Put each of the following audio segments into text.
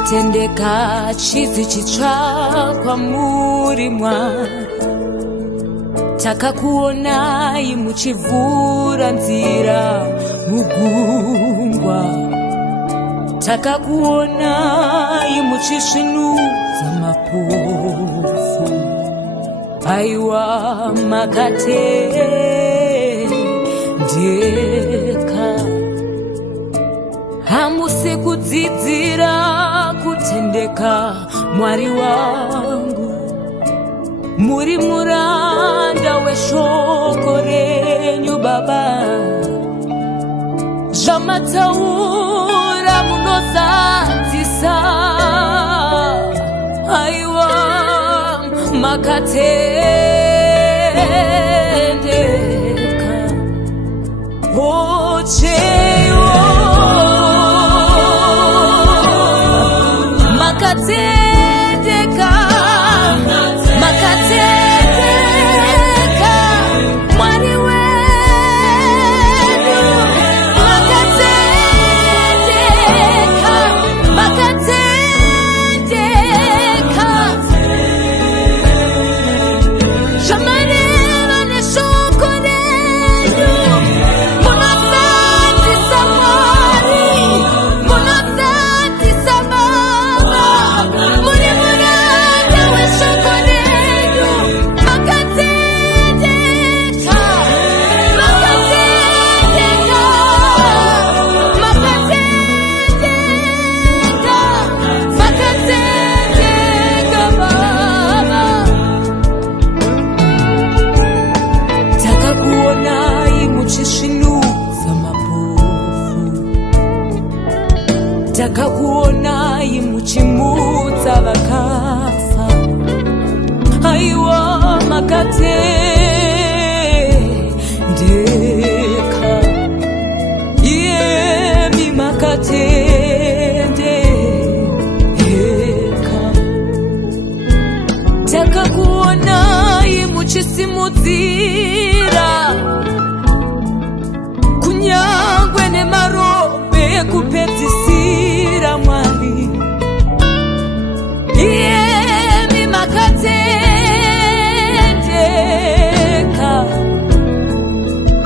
kutendeka chizi chichakwa muri Mwari. Takakuonai muchivhura nzira mugungwa, takakuonai muchisvinudza mapofu. Aiwa makatendeka, hamusi kudzidzira kutendeka Mwari wangu. Muri muranda weshoko renyu Baba, zvamataura munozadzisa. Aiwa makatendeka, ocheyo makatendeka, makatendeka Mwari wedu, makatendeka, makatendeka. Zvamareva neshoko renyu munozadzisa Mwari, munozadzisa Baba. Muri muranda weshoko renyu, makatendeka, makatendeka, makatendeka, makatendeka Baba. Takakuonai muchisvinudza mapofu, takakuonai muchimutsa vakafa. Aiwa makatendeka, iyemi makatendeka. Takakuonai muchisimudzira kunyangwe nemarombe ekupedzisira Mwari. Iyemi makatendeka,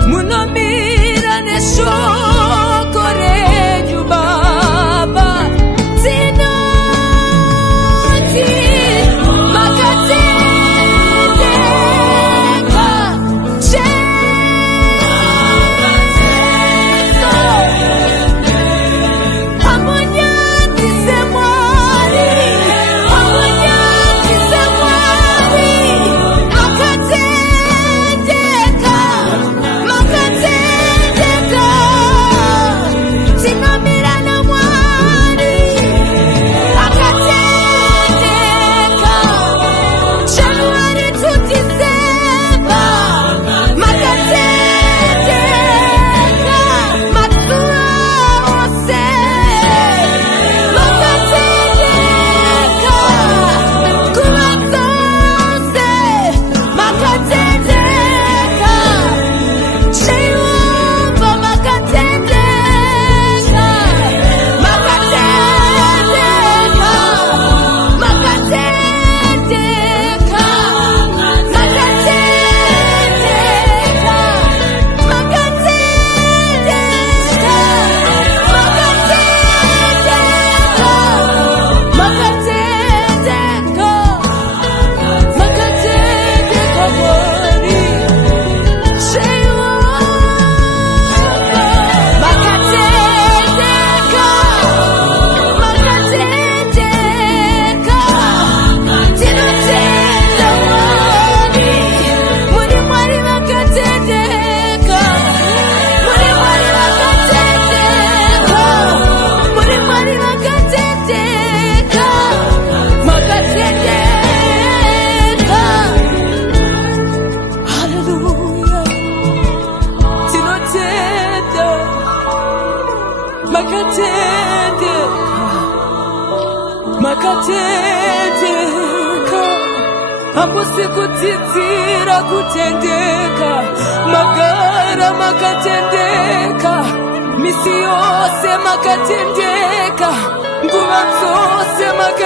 munomira neshoko renyu Baba. Tinoti makatendeka, hamunyadzise Mwari, hamunyadzise Mwari. Makatendeka, makatendeka, tinomira naMwari. Makatendeka, January to December. Makatendeka, matsuwa ose. Makatendeka, nguva dzose. Makatendeka, Jehova makatendeka, makatendeka, makatendeka, makatendeka, makatendeka, makatendeka, makatendeka Mwari. Makatendeka, makatendeka, tinotenda Mwari. Muri Mwari makatendeka, muri Mwari makatendeka, muri Mwari makatendeka, makatendeka. Hallelujah. Tinotenda, makatendeka, makatendeka. Hamusi kudzidzira kutendeka, magara makatendeka, misi yose makatendeka, nguva dzose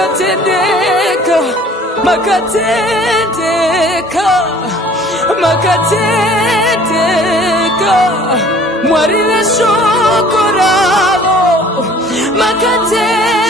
makatendeka, makatendeka, makatendeka, mwarire shokorabo, makatendeka.